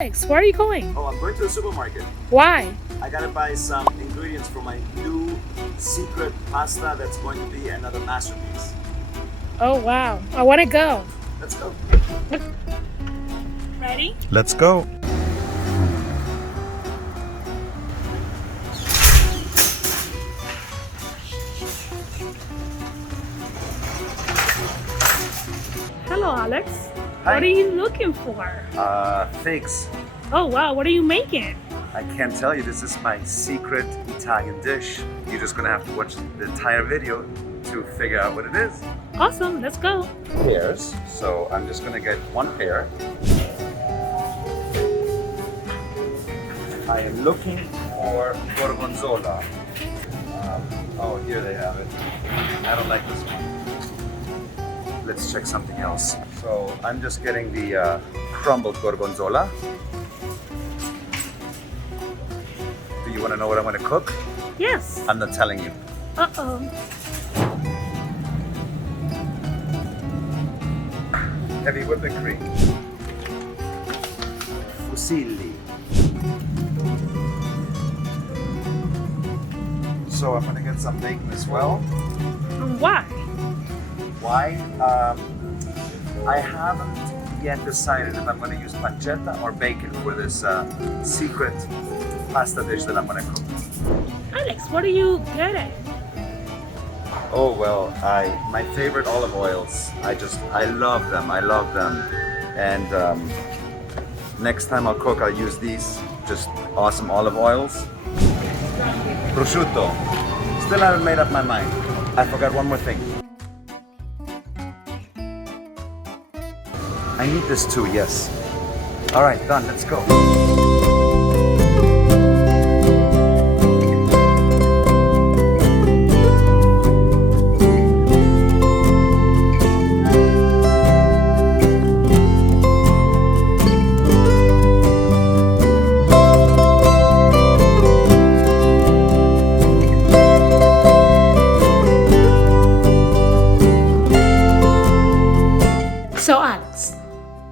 Alex, where are you going? Oh, I'm going to the supermarket. Why? I gotta buy some ingredients for my new secret pasta that's going to be another masterpiece. Oh, wow. I want to go. Let's go. Ready? Let's go. Hello, Alex. Hi. What are you looking for? Figs. Oh, wow. What are you making? I can't tell you, this is my secret Italian dish. You're just gonna have to watch the entire video to figure out what it is. Awesome. Let's go. Pears. So I'm just gonna get one pear. I am looking for gorgonzola. Oh, here they have it. I don't like this one. Let's check something else. So I'm just getting the crumbled gorgonzola. Do you want to know what I'm going to cook? Yes. I'm not telling you. Uh-oh. Heavy whipping cream. Fusilli. So I'm going to get some bacon as well. Why? Why? I haven't yet decided if I'm going to use pancetta or bacon for this secret pasta dish that I'm going to cook. Alex, what are you getting? Oh well, my favorite olive oils. I love them. I love them. And next time I'll cook, I'll use these just awesome olive oils. Prosciutto. Still haven't made up my mind. I forgot one more thing. I need this too, yes. All right, done, let's go. So, Alex,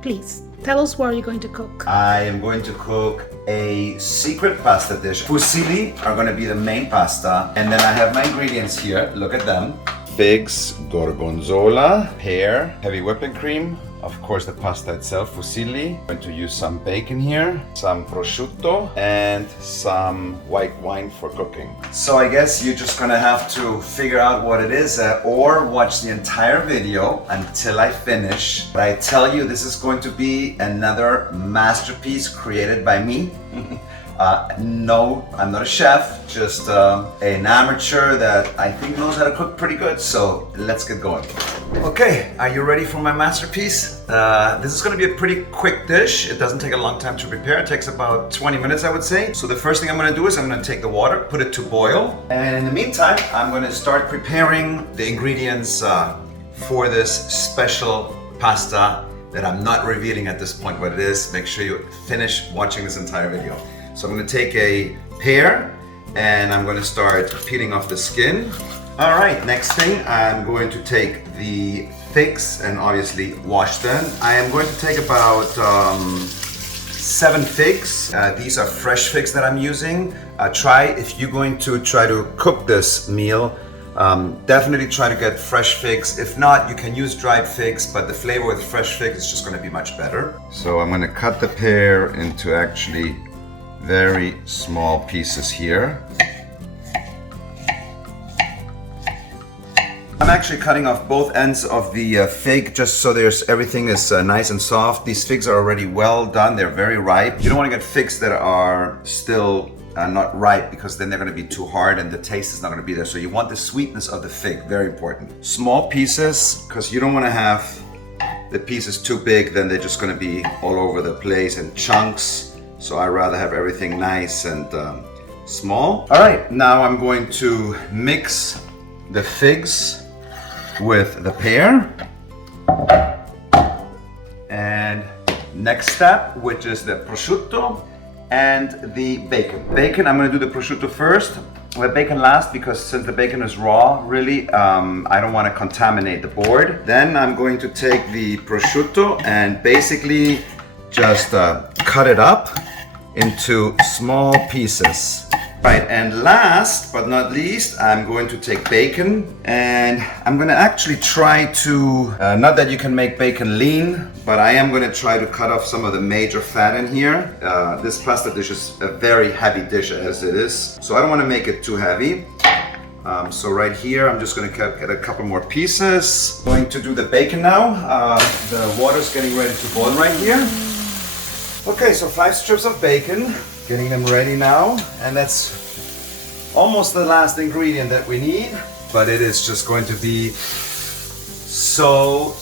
please tell us what you're going to cook. I am going to cook a secret pasta dish. Fusilli are going to be the main pasta. And then I have my ingredients here. Look at them. Figs, gorgonzola, pear, heavy whipping cream, of course the pasta itself, fusilli. I'm going to use some bacon here, some prosciutto, and some white wine for cooking. So I guess you're just gonna have to figure out what it is or watch the entire video until I finish. But I tell you, this is going to be another masterpiece created by me. No, I'm not a chef, just an amateur that I think knows how to cook pretty good, so let's get going. Okay, are you ready for my masterpiece? This is gonna be a pretty quick dish. It doesn't take a long time to prepare. It takes about 20 minutes, I would say. So the first thing I'm gonna do is I'm gonna take the water, put it to boil, and in the meantime, I'm gonna start preparing the ingredients for this special pasta that I'm not revealing at this point what it is. Make sure you finish watching this entire video. So I'm going to take a pear and I'm going to start peeling off the skin. All right, next thing, I'm going to take the figs and obviously wash them. I am going to take about 7 figs. These are fresh figs that I'm using. If you're going to try to cook this meal, definitely try to get fresh figs. If not, you can use dried figs, but the flavor with fresh figs is just going to be much better. So I'm going to cut the pear into actually very small pieces here. I'm actually cutting off both ends of the fig just so everything is nice and soft. These figs are already well done. They're very ripe. You don't want to get figs that are still not ripe because then they're going to be too hard and the taste is not going to be there. So you want the sweetness of the fig, very important. Small pieces because you don't want to have the pieces too big, then they're just going to be all over the place in chunks. So I rather have everything nice and small. All right, now I'm going to mix the figs with the pear. And next step, which is the prosciutto and the bacon. Bacon, I'm gonna do the prosciutto first, the bacon last, because since the bacon is raw, really, I don't wanna contaminate the board. Then I'm going to take the prosciutto and basically just cut cut it up into small pieces. Right, and last but not least, I'm going to take bacon, and I'm gonna actually try to, not that you can make bacon lean, but I am gonna try to cut off some of the major fat in here. This pasta dish is a very heavy dish as it is, so I don't wanna make it too heavy. So right here, I'm just gonna get a couple more pieces. Going to do the bacon now. The water's getting ready to boil right here. Okay, so 5 strips of bacon. Getting them ready now, and that's almost the last ingredient that we need, but it is just going to be so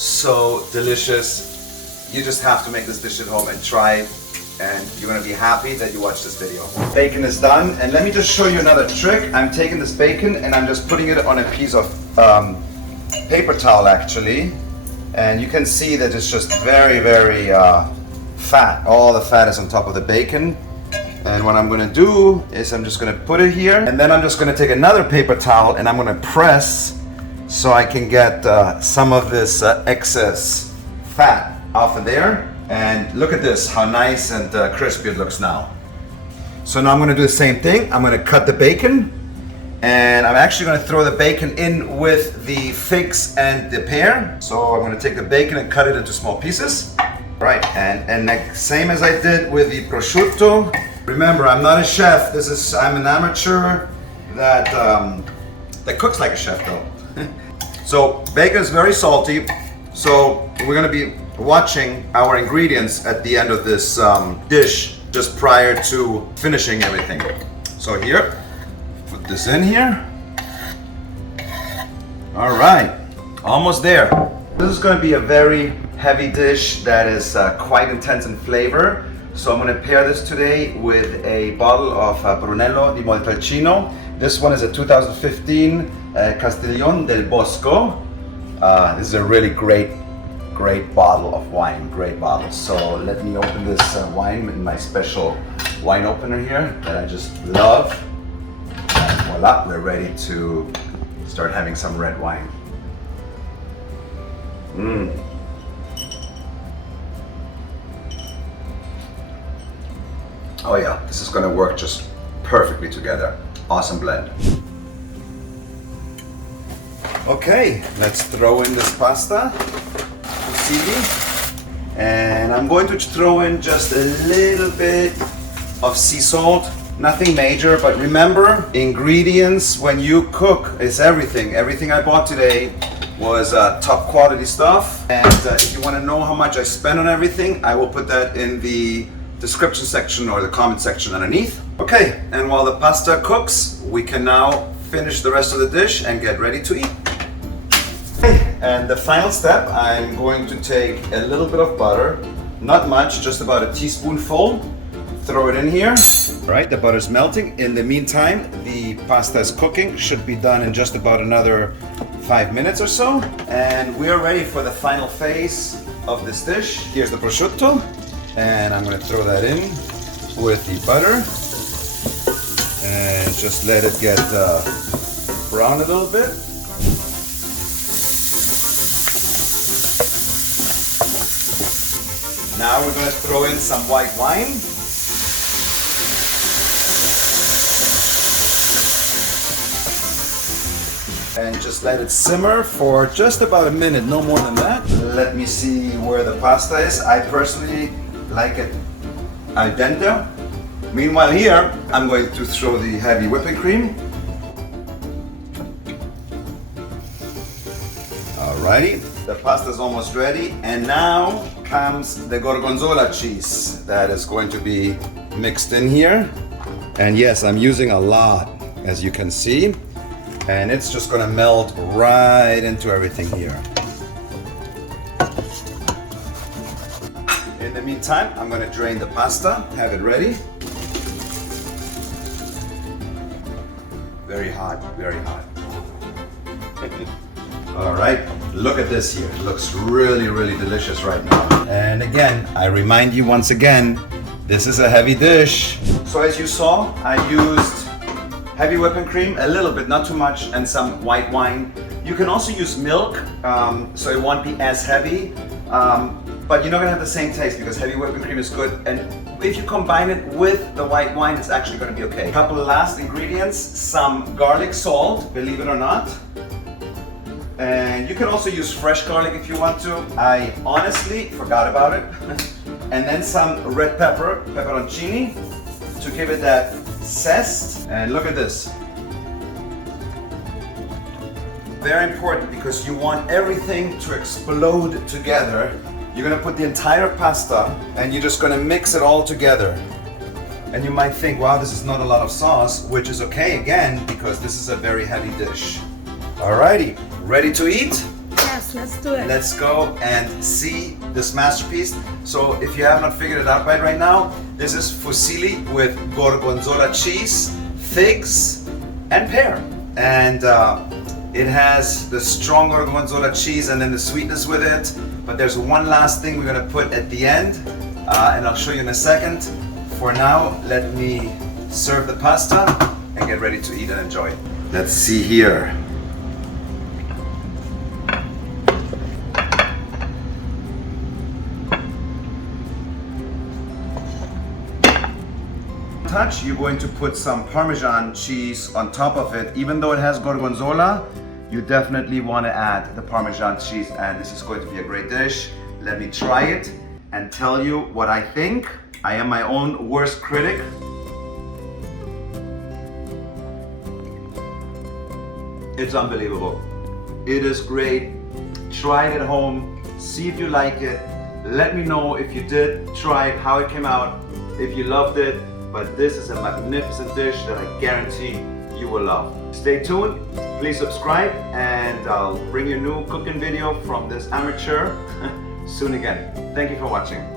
delicious. You just have to make this dish at home and try it, and you're gonna be happy that you watched this video. Bacon is done, and let me just show you another trick. I'm taking this bacon and I'm just putting it on a piece of paper towel actually, and you can see that it's just very fat. All the fat is on top of the bacon. And what I'm gonna do is I'm just gonna put it here, and then I'm just gonna take another paper towel and I'm gonna press so I can get some of this excess fat off of there. And look at this, how nice and crispy it looks now. So now I'm gonna do the same thing. I'm gonna cut the bacon, and I'm actually gonna throw the bacon in with the figs and the pear. So I'm gonna take the bacon and cut it into small pieces. Right, and same as I did with the prosciutto. Remember, I'm not a chef. I'm an amateur that cooks like a chef though. So bacon is very salty. So we're gonna be watching our ingredients at the end of this dish, just prior to finishing everything. So here, put this in here. All right, almost there. This is gonna be a very heavy dish that is quite intense in flavor. So I'm going to pair this today with a bottle of Brunello di Montalcino. This one is a 2015 Castiglione del Bosco. This is a really great bottle of wine, great bottle. So let me open this wine in my special wine opener here that I just love. And voila, we're ready to start having some red wine. Oh yeah, this is gonna work just perfectly together. Awesome blend. Okay, let's throw in this pasta, fusilli. And I'm going to throw in just a little bit of sea salt. Nothing major, but remember, ingredients when you cook is everything. Everything I bought today was top quality stuff. And if you wanna know how much I spent on everything, I will put that in the description section or the comment section underneath. Okay, and while the pasta cooks, we can now finish the rest of the dish and get ready to eat. Okay, and the final step, I'm going to take a little bit of butter, not much, just about a teaspoonful. Throw it in here. All right, the butter's melting. In the meantime, the pasta is cooking. Should be done in just about another 5 minutes or so. And we are ready for the final phase of this dish. Here's the prosciutto. And I'm going to throw that in with the butter and just let it get brown a little bit. Now we're going to throw in some white wine. And just let it simmer for just about a minute, no more than that. Let me see where the pasta is. I personally like it al dente. Meanwhile here, I'm going to throw the heavy whipping cream. Alrighty, the pasta is almost ready, and now comes the gorgonzola cheese that is going to be mixed in here. And yes, I'm using a lot, as you can see, and it's just gonna melt right into everything here. In the meantime, I'm going to drain the pasta, have it ready. Very hot, very hot. All right, look at this here. It looks really delicious right now. And again, I remind you once again, this is a heavy dish. So as you saw, I used heavy whipping cream, a little bit, not too much, and some white wine. You can also use milk, so it won't be as heavy. But you're not gonna have the same taste because heavy whipping cream is good. And if you combine it with the white wine, it's actually going to be okay. Couple of last ingredients, some garlic salt, believe it or not. And you can also use fresh garlic if you want to. I honestly forgot about it. And then some red pepper, pepperoncini, to give it that zest. And look at this. Very important because you want everything to explode together. You're gonna put the entire pasta and you're just gonna mix it all together. And you might think, wow, this is not a lot of sauce, which is okay again, because this is a very heavy dish. Alrighty, ready to eat? Yes, let's do it. Let's go and see this masterpiece. So if you have not figured it out right now, this is fusilli with gorgonzola cheese, figs, and pear. And it has the strong gorgonzola cheese and then the sweetness with it. But there's one last thing we're gonna put at the end, and I'll show you in a second. For now, let me serve the pasta and get ready to eat and enjoy it. Let's see here. Touch, you're going to put some Parmesan cheese on top of it. Even though it has gorgonzola, you definitely want to add the Parmesan cheese, and this is going to be a great dish. Let me try it and tell you what I think. I am my own worst critic. It's unbelievable. It is great. Try it at home. See if you like it. Let me know if you did try it, how it came out, if you loved it. But this is a magnificent dish that I guarantee you will love. Stay tuned, please subscribe, and I'll bring you a new cooking video from this amateur soon again. Thank you for watching.